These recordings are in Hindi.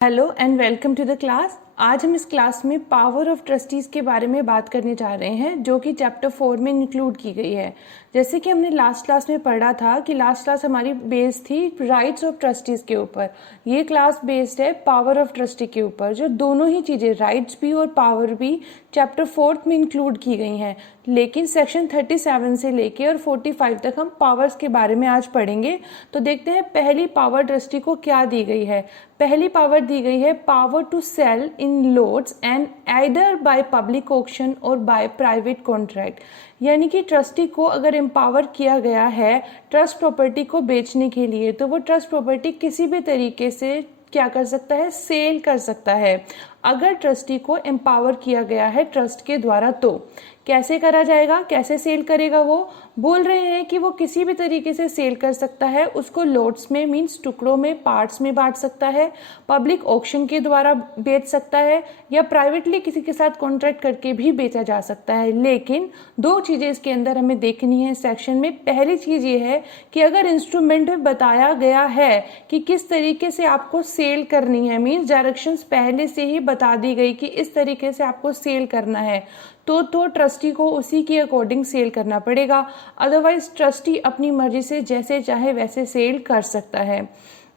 Hello and welcome to the class. आज हम इस क्लास में पावर ऑफ ट्रस्टीज़ के बारे में बात करने जा रहे हैं, जो कि चैप्टर 4 में इंक्लूड की गई है। जैसे कि हमने लास्ट क्लास में पढ़ा था कि लास्ट क्लास हमारी बेस थी राइट्स ऑफ ट्रस्टीज़ के ऊपर। ये क्लास बेस्ड है पावर ऑफ ट्रस्टी के ऊपर, जो दोनों ही चीज़ें राइट्स भी और पावर भी चैप्टर 4 में इंक्लूड की गई हैं। लेकिन सेक्शन 37 से लेके और 45 तक हम पावर्स के बारे में आज पढ़ेंगे। तो देखते हैं पहली पावर ट्रस्टी को क्या दी गई है। पहली पावर दी गई है power to sell in lots and either by public auction और बाय प्राइवेट कॉन्ट्रैक्ट। यानी कि ट्रस्टी को अगर एम्पावर किया गया है ट्रस्ट प्रॉपर्टी को बेचने के लिए, तो वो ट्रस्ट प्रॉपर्टी किसी भी तरीके से क्या कर सकता है, सेल कर सकता है। अगर ट्रस्टी को एम्पावर किया गया है ट्रस्ट के द्वारा, तो कैसे करा जाएगा, कैसे सेल करेगा? वो बोल रहे हैं कि वो किसी भी तरीके से सेल कर सकता है, उसको लोट्स में मीन्स टुकड़ों में, पार्ट्स में बांट सकता है, पब्लिक ऑक्शन के द्वारा बेच सकता है, या प्राइवेटली किसी के साथ कॉन्ट्रैक्ट करके भी बेचा जा सकता है। लेकिन दो चीज़ें इसके अंदर हमें देखनी है सेक्शन में। पहली चीज़ ये है कि अगर इंस्ट्रूमेंट में बताया गया है कि किस तरीके से आपको सेल करनी है, मीन्स डायरेक्शंस पहले से ही बता दी गई कि इस तरीके से आपको सेल करना है, तो ट्रस्टी को उसी के अकॉर्डिंग सेल करना पड़ेगा। अदरवाइज ट्रस्टी अपनी मर्जी से जैसे चाहे वैसे सेल कर सकता है।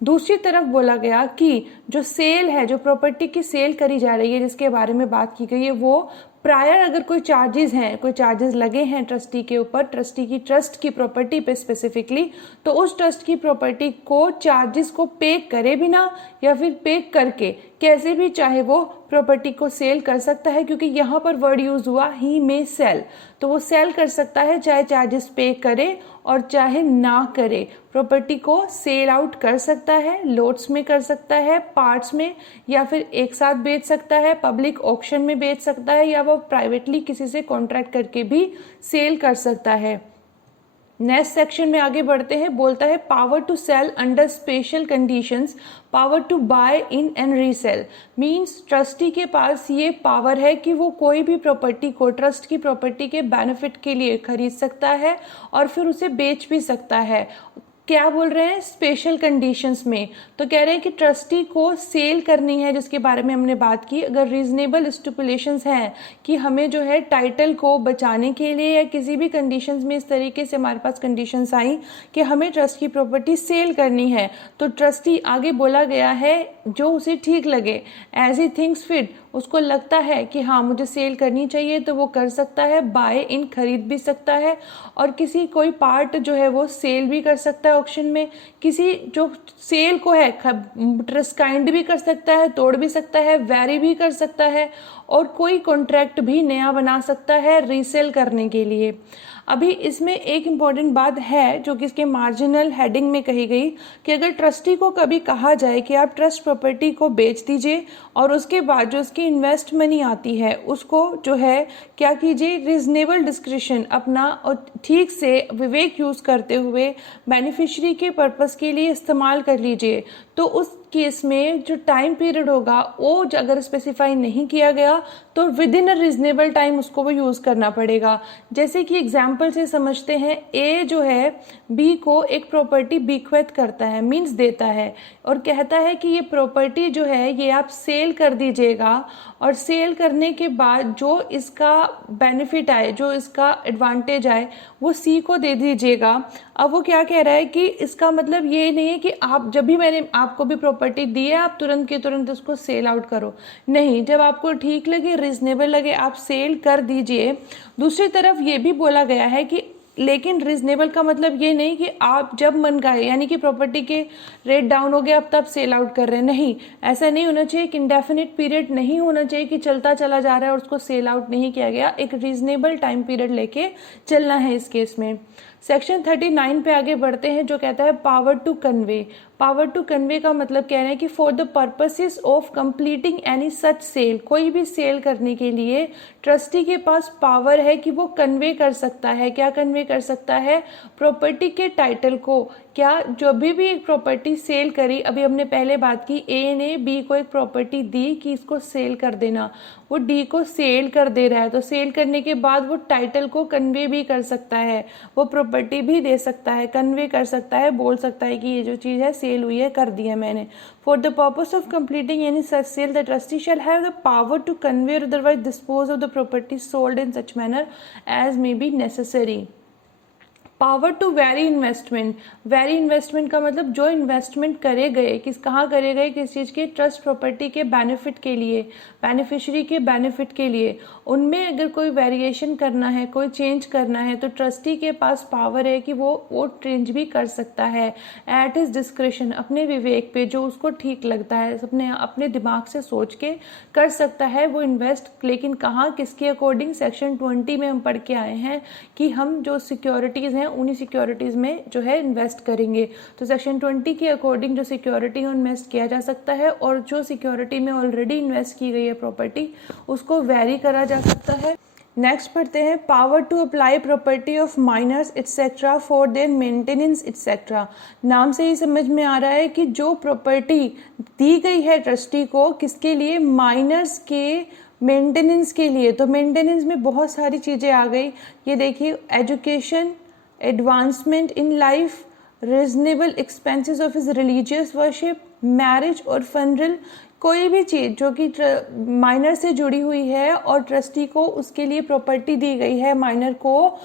दूसरी तरफ बोला गया कि जो सेल है, जो प्रॉपर्टी की सेल करी जा रही है, जिसके बारे में बात की गई है, वो प्रायर अगर कोई चार्जेस हैं, कोई चार्जेस लगे हैं ट्रस्टी के ऊपर, ट्रस्ट की प्रॉपर्टी पे स्पेसिफिकली, तो उस ट्रस्ट की प्रॉपर्टी को चार्जेस को पे करे बिना या फिर पे करके कैसे भी चाहे वो प्रॉपर्टी को सेल कर सकता है। क्योंकि यहाँ पर वर्ड यूज हुआ ही मे सेल, तो वो सेल कर सकता है चाहे चार्जेस पे करे और चाहे ना करे। प्रॉपर्टी को सेल आउट कर सकता है, लोट्स में कर सकता है, पार्ट्स में, या फिर एक साथ बेच सकता है, पब्लिक ऑक्शन में बेच सकता है, या वो प्राइवेटली किसी से कॉन्ट्रैक्ट करके भी सेल कर सकता है। नेक्स्ट सेक्शन में आगे बढ़ते हैं। बोलता है power to sell under special conditions, power to buy in and resell. Means trustee के पास ये पावर है कि वो कोई भी प्रॉपर्टी को ट्रस्ट की प्रॉपर्टी के बेनिफिट के लिए खरीद सकता है और फिर उसे बेच भी सकता है। क्या बोल रहे हैं? स्पेशल कंडीशंस में। तो कह रहे हैं कि ट्रस्टी को सेल करनी है, जिसके बारे में हमने बात की। अगर रीजनेबल स्टिपुलेशंस हैं कि हमें जो है टाइटल को बचाने के लिए, या किसी भी कंडीशंस में इस तरीके से हमारे पास कंडीशंस आई कि हमें ट्रस्ट की प्रॉपर्टी सेल करनी है, तो ट्रस्टी आगे बोला गया है जो उसे ठीक लगे, एज ही थिंग्स फिट, उसको लगता है कि हाँ मुझे सेल करनी चाहिए, तो वो कर सकता है। बाय इन खरीद भी सकता है, और किसी कोई पार्ट जो है वो सेल भी कर सकता है ऑक्शन में। किसी जो सेल को है ट्रस्काइंड भी कर सकता है, तोड़ भी सकता है, वैरी भी कर सकता है, और कोई कॉन्ट्रैक्ट भी नया बना सकता है रीसेल करने के लिए। अभी इसमें एक इम्पॉर्टेंट बात है जो कि इसके मार्जिनल हेडिंग में कही गई कि अगर ट्रस्टी को कभी कहा जाए कि आप ट्रस्ट प्रॉपर्टी को बेच दीजिए और उसके बाद जो उसकी इन्वेस्ट मनी आती है उसको जो है क्या कीजिए, रीजनेबल डिस्क्रिशन अपना और ठीक से विवेक यूज करते हुए बेनिफिशियरी के पर्पस के लिए इस्तेमाल कर लीजिए, तो उस केस में जो टाइम पीरियड होगा वो अगर स्पेसिफाई नहीं किया गया तो with in a reasonable time उसको वो यूज़ करना पड़ेगा। जैसे कि एग्जाम्पल से समझते हैं, ए जो है बी को एक प्रॉपर्टी बीक्वेथ करता है, मीन्स देता है, और कहता है कि ये प्रॉपर्टी जो है ये आप सेल कर दीजिएगा, और सेल करने के बाद जो इसका बेनिफिट आए, जो इसका एडवांटेज आए, वो सी को दे दीजिएगा। अब वो क्या कह रहा है कि इसका मतलब ये नहीं है कि आप जब भी मैंने आपको भी प्रॉपर्टी दी है आप तुरंत के तुरंत उसको सेल आउट करो, नहीं, जब आपको ठीक लगे, रीजनेबल लगे, आप सेल कर दीजिए। दूसरी तरफ ये भी बोला गया है कि लेकिन रीजनेबल का मतलब ये नहीं कि आप जब मन गाए, यानी कि प्रॉपर्टी के रेट डाउन हो गया अब तब सेल आउट कर रहे हैं, नहीं, ऐसा नहीं होना चाहिए। एक इंडेफिनिट पीरियड नहीं होना चाहिए कि चलता चला जा रहा है और उसको सेल आउट नहीं किया गया। एक रीजनेबल टाइम पीरियड लेके चलना है इस केस में। सेक्शन 39 पे आगे बढ़ते हैं, जो कहता है power to convey. Power to convey का मतलब कह रहे हैं कि for the purposes of completing any such sale, कोई भी सेल करने के लिए ट्रस्टी के पास पावर है कि वो कन्वे कर सकता है। क्या कन्वे कर सकता है? प्रॉपर्टी के टाइटल को क्या जो भी एक प्रॉपर्टी सेल करी, अभी हमने पहले बात की, ए ने बी को एक प्रॉपर्टी दी कि इसको सेल कर देना, वो डी को सेल कर दे रहा है, तो सेल करने के बाद वो टाइटल को कन्वे भी कर सकता है, वो प्रॉपर्टी भी दे सकता है, कन्वे कर सकता है, बोल सकता है कि ये जो चीज़ है सेल हुई है, कर दी है मैंने। For the purpose of completing any such sale the trustee shall have the power to convey or otherwise dispose of the property sold in such manner as may be necessary. Power to vary investment, vary investment का मतलब जो इन्वेस्टमेंट करे गए, कहाँ करे गए, किस चीज़ के, ट्रस्ट प्रॉपर्टी के बेनिफिट के लिए, बेनिफिशरी के बेनिफिट के लिए, उनमें अगर कोई वेरिएशन करना है, कोई चेंज करना है, तो ट्रस्टी के पास पावर है कि वो चेंज भी कर सकता है एट हिज डिस्क्रिशन, अपने विवेक पे, जो उसको ठीक लगता है, अपने दिमाग से सोच के कर सकता है वो इन्वेस्ट। लेकिन कहाँ, किसके अकॉर्डिंग, सेक्शन 20 में हम पढ़ के आए हैं कि हम जो सिक्योरिटीज़ हैं उन्हीं सिक्योरिटीज़ में जो है इन्वेस्ट करेंगे। तो सेक्शन 20 के अकॉर्डिंग जो सिक्योरिटी है इन्वेस्ट किया जा सकता है, और जो सिक्योरिटी में ऑलरेडी इन्वेस्ट की गई है प्रॉपर्टी, उसको वेरी करा जा सकता है। नेक्स्ट पढ़ते हैं, power to apply property of minors etcetera for their maintenance etcetera. नाम से ही समझ में आ रहा है कि जो प्रॉपर्टी दी गई है ट्रस्टी को, किसके लिए, माइनर्स के मेंटेनेंस के लिए। तो मेंटेनेंस में बहुत सारी चीज़ें आ गई, ये देखिए, education, advancement in life, reasonable expenses of his religious worship, marriage और फनरल, कोई भी चीज़ जो कि माइनर से जुड़ी हुई है और ट्रस्टी को उसके लिए प्रॉपर्टी दी गई है माइनर को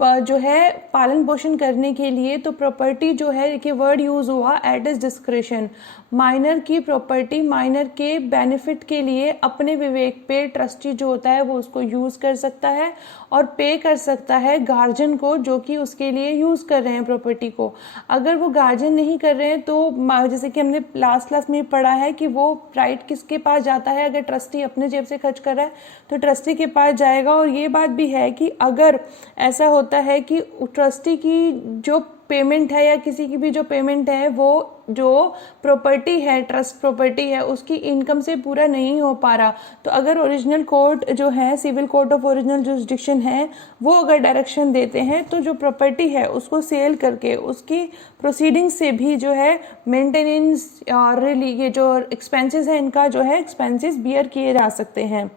जो है पालन पोषण करने के लिए, तो प्रॉपर्टी जो है कि वर्ड यूज़ हुआ एट हिज डिस्क्रिशन, माइनर की प्रॉपर्टी माइनर के बेनिफिट के लिए अपने विवेक पे ट्रस्टी जो होता है वो उसको यूज़ कर सकता है और पे कर सकता है गार्जियन को जो कि उसके लिए यूज़ कर रहे हैं प्रॉपर्टी को। अगर वो गार्जियन नहीं कर रहे हैं तो जैसे कि हमने लास्ट क्लास में पढ़ा है कि वो राइट किसके पास जाता है, अगर ट्रस्टी अपने जेब से खर्च कर रहा है तो ट्रस्टी के पास जाएगा। और ये बात भी है कि अगर ऐसा होता है कि ट्रस्टी की जो पेमेंट है या किसी की भी जो पेमेंट है वो जो प्रॉपर्टी है, ट्रस्ट प्रॉपर्टी है, उसकी इनकम से पूरा नहीं हो पा रहा, तो अगर ओरिजिनल कोर्ट जो है, civil court of original jurisdiction है, वो अगर डायरेक्शन देते हैं तो जो प्रॉपर्टी है उसको सेल करके उसकी प्रोसीडिंग से भी जो है मेंटेनेंस और ये जो एक्सपेंसेस है इनका जो है एक्सपेंसेस बियर किए जा सकते हैं।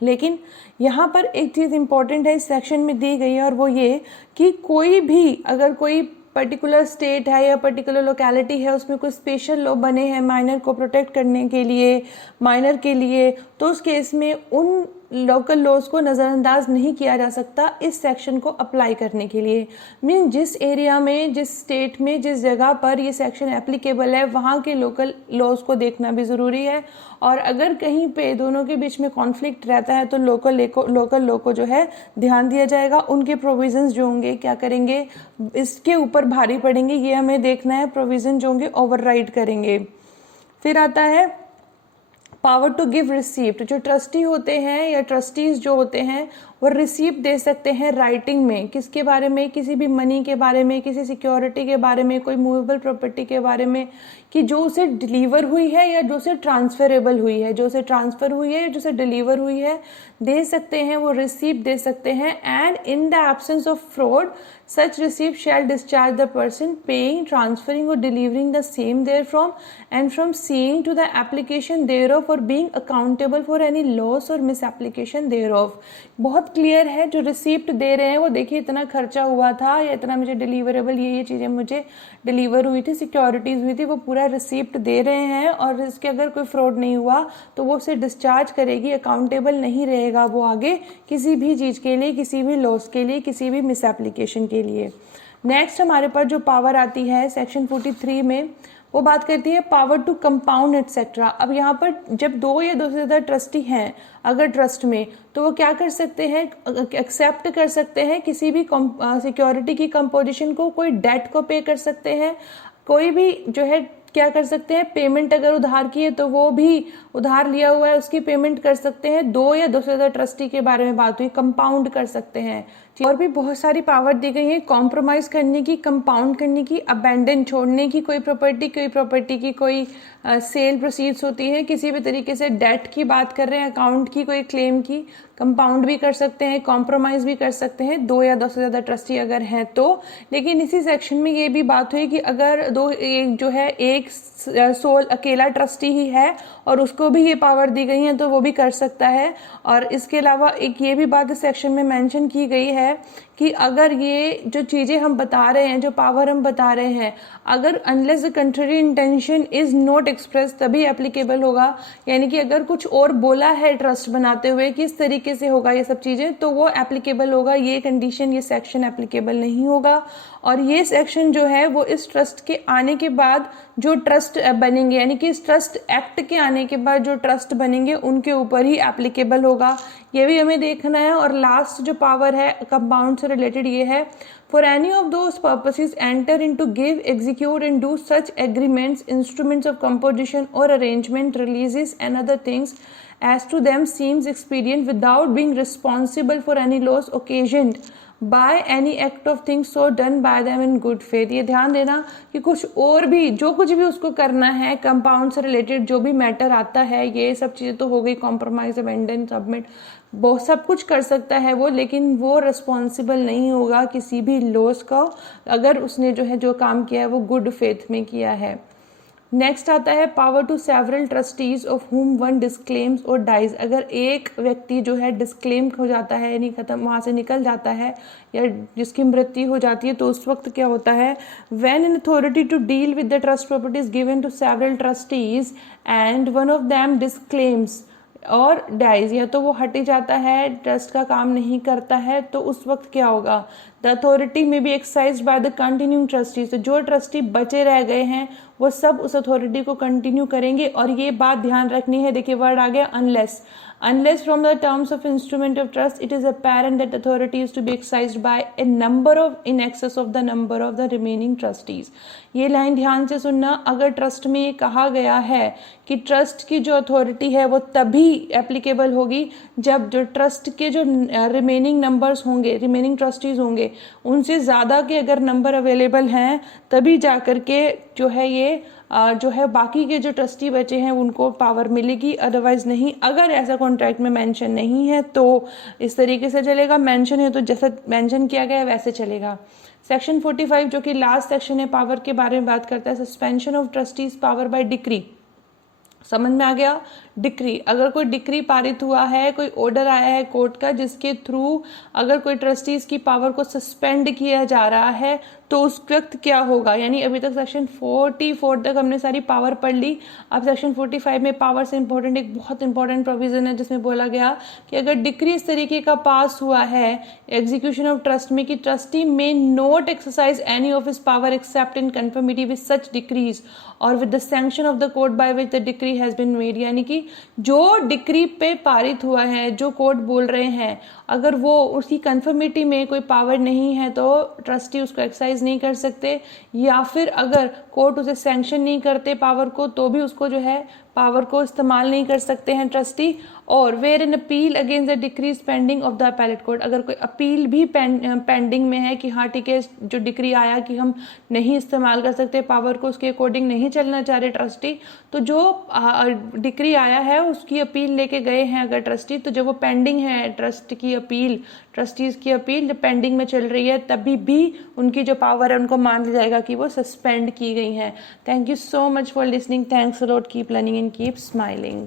लेकिन यहाँ पर एक चीज़ इम्पॉर्टेंट है इस सेक्शन में दी गई है, और वो ये कि कोई भी अगर कोई पर्टिकुलर स्टेट है या पर्टिकुलर लोकेलिटी है उसमें कोई स्पेशल लॉ बने हैं माइनर को प्रोटेक्ट करने के लिए, माइनर के लिए, तो उस केस में उन लोकल लॉज को नज़रअंदाज नहीं किया जा सकता इस सेक्शन को अप्लाई करने के लिए। मीन जिस एरिया में, जिस स्टेट में, जिस जगह पर ये सेक्शन एप्लीकेबल है वहाँ के लोकल लॉज को देखना भी ज़रूरी है, और अगर कहीं पे दोनों के बीच में कॉन्फ्लिक्ट रहता है तो लोकल लॉ को जो है ध्यान दिया जाएगा, उनके प्रोविजंस जो होंगे क्या करेंगे, इसके ऊपर भारी पड़ेंगे, ये हमें देखना है, प्रोविजन जो होंगे ओवरराइड करेंगे। फिर आता है पावर टू गिव रिसीप्ट, जो ट्रस्टी होते हैं या ट्रस्टीज जो होते हैं वो रिसीप्ट दे सकते हैं राइटिंग में, किसके बारे में, किसी भी मनी के बारे में, किसी सिक्योरिटी के बारे में, कोई मूवेबल प्रॉपर्टी के बारे में, कि जो उसे डिलीवर हुई है या जो उसे ट्रांसफरेबल हुई है, जो उसे ट्रांसफर हुई है या जो उसे डिलीवर हुई है, दे सकते हैं, वो रिसीप्ट दे सकते हैं। And in the absence of fraud such receipt shall discharge the person paying, transferring or delivering the same therefrom and from seeing to the application thereof or being accountable for any loss or misapplication thereof। बहुत क्लियर है, जो रिसीप्ट दे रहे हैं वो देखिए इतना खर्चा हुआ था या इतना मुझे डिलीवरेबल ये चीज़ें मुझे डिलीवर हुई थी, सिक्योरिटीज़ हुई थी, वो पूरा रिसीप्ट दे रहे हैं, और इसके अगर कोई फ्रॉड नहीं हुआ तो वो उसे डिस्चार्ज करेगी, अकाउंटेबल नहीं रहेगा वो आगे किसी भी चीज़ के लिए, किसी भी लॉस के लिए, किसी भी मिस एप्लीकेशन के लिए। नेक्स्ट हमारे पास जो पावर आती है सेक्शन 43 में, वो बात करती है पावर टू कंपाउंड एटसेट्रा। अब यहाँ पर जब दो या दो से ज़्यादा ट्रस्टी हैं अगर ट्रस्ट में, तो वो क्या कर सकते हैं, एक्सेप्ट कर सकते हैं किसी भी सिक्योरिटी की कंपोजिशन को, कोई डेट को पे कर सकते हैं, कोई भी जो है क्या कर सकते हैं, पेमेंट अगर उधार की है तो वो भी उधार लिया हुआ है उसकी पेमेंट कर सकते हैं। दो या दो से ज़्यादा ट्रस्टी के बारे में बात हुई, कंपाउंड कर सकते हैं, और भी बहुत सारी पावर दी गई है, कॉम्प्रोमाइज़ करने की, कंपाउंड करने की, अबेंडन छोड़ने की कोई प्रॉपर्टी की कोई सेल प्रोसीड्स होती है, किसी भी तरीके से डेट की बात कर रहे हैं, अकाउंट की, कोई क्लेम की, कंपाउंड भी कर सकते हैं, कॉम्प्रोमाइज़ भी कर सकते हैं, 2 या 2 से ज़्यादा ट्रस्टी अगर हैं तो। लेकिन इसी सेक्शन में ये भी बात हुई कि अगर एक सोल अकेला ट्रस्टी ही है और उसको भी ये पावर दी गई है तो वो भी कर सकता है। और इसके अलावा एक ये भी बात इस सेक्शन में मेंशन की गई है कि अगर ये जो चीज़ें हम बता रहे हैं, जो पावर हम बता रहे हैं, अगर unless the country intention is not express तभी एप्लीकेबल होगा। यानी कि अगर कुछ और बोला है ट्रस्ट बनाते हुए किस तरीके से होगा ये सब चीज़ें, तो वो एप्लीकेबल होगा। ये कंडीशन, ये सेक्शन एप्लीकेबल नहीं होगा। और ये सेक्शन जो है वो इस ट्रस्ट के आने के बाद जो ट्रस्ट बनेंगे, यानी कि इस ट्रस्ट एक्ट के आने के बाद जो ट्रस्ट बनेंगे उनके ऊपर ही एप्लीकेबल होगा, ये भी हमें देखना है। और लास्ट जो पावर है कंपाउंड से रिलेटेड ये है, for any of those purposes enter into give, execute and do such agreements, instruments of composition or arrangement, releases and other things as to them seems expedient without being responsible for any loss occasioned by any act of things so done by them in good faith। ये ध्यान देना कि कुछ और भी जो कुछ भी उसको करना है कंपाउंड से रिलेटेड जो भी मैटर आता है, ये सब चीज़ें तो हो गई, कॉम्प्रोमाइज, अबेंडन, सबमिट, वो सब कुछ कर सकता है वो, लेकिन वो रिस्पॉन्सिबल नहीं होगा किसी भी लॉस का अगर उसने जो काम किया है वो गुड फेथ में किया है। नेक्स्ट आता है power to several trustees of whom one disclaims or dies. अगर एक व्यक्ति जो है डिस्क्लेम हो जाता है, यानी खत्म, वहाँ से निकल जाता है या जिसकी मृत्यु हो जाती है, तो उस वक्त क्या होता है, when an authority to deal with the trust property is given to several trustees and one of them disclaims or dies, या तो वो हट जाता है, ट्रस्ट का काम नहीं करता है, तो उस वक्त क्या होगा, द अथॉरिटी में B exercised by the continuing trustees. तो जो ट्रस्टी बचे रह गए हैं वो सब उस अथॉरिटी को कंटिन्यू करेंगे। और ये बात ध्यान रखनी है, देखिए वर्ड आ गया unless from the terms of instrument of trust it is apparent that authority is to be exercised by a number of in excess of the number of the remaining trustees। ये लाइन ध्यान से सुनना, अगर ट्रस्ट में ये कहा गया है कि ट्रस्ट की जो अथॉरिटी है वो तभी एप्लीकेबल होगी जब जो ट्रस्ट के जो रिमेनिंग नंबर्स होंगे, रिमेनिंग ट्रस्टीज होंगे, उनसे ज़्यादा के अगर नंबर अवेलेबल हैं तभी जा कर के जो है बाकी के जो ट्रस्टी बचे हैं उनको पावर मिलेगी, अदरवाइज नहीं। अगर ऐसा कॉन्ट्रैक्ट में मेंशन नहीं है तो इस तरीके से चलेगा, मेंशन है तो जैसा मेंशन किया गया है वैसे चलेगा। सेक्शन 45 जो कि लास्ट सेक्शन है, पावर के बारे में बात करता है, suspension of trustees power bye decree. समझ में आ गया, डिक्री, अगर कोई डिक्री पारित हुआ है, कोई ऑर्डर आया है कोर्ट का जिसके थ्रू अगर कोई ट्रस्टीज की पावर को सस्पेंड किया जा रहा है तो उस वक्त क्या होगा। यानी अभी तक सेक्शन 44 तक हमने सारी पावर पढ़ ली। अब सेक्शन 45 में पावर से इंपॉर्टेंट एक बहुत इंपॉर्टेंट प्रोविजन है जिसमें बोला गया कि अगर डिक्री इस तरीके का पास हुआ है एग्जीक्यूशन ऑफ ट्रस्ट में कि trustee may not exercise any of his power except in conformity with such decrees or with the sanction of the court by which the decree has been made. यानी कि जो डिक्री पे पारित हुआ है, जो कोर्ट बोल रहे हैं, अगर वो उसकी कन्फर्मिटी में कोई पावर नहीं है तो ट्रस्टी उसको एक्सरसाइज नहीं कर सकते, या फिर अगर कोर्ट उसे सैंक्शन नहीं करते पावर को तो भी उसको जो है पावर को इस्तेमाल नहीं कर सकते हैं ट्रस्टी। और where an appeal against the decrees pending of the appellate court, अगर कोई अपील भी पेंडिंग में है कि हाँ ठीक है जो डिक्री आया कि हम नहीं इस्तेमाल कर सकते पावर को, उसके अकॉर्डिंग नहीं चलना चाह रहे ट्रस्टी, तो जो डिक्री आया है उसकी अपील लेके गए हैं अगर ट्रस्टी, तो जब वो पेंडिंग है ट्रस्ट की अपील, ट्रस्टीज की अपील जब पेंडिंग में चल रही है तभी भी उनकी जो पावर है उनको मान लिया जाएगा कि वो सस्पेंड की गई हैं। Thank you so much for listening, thanks a lot, keep learning and keep smiling.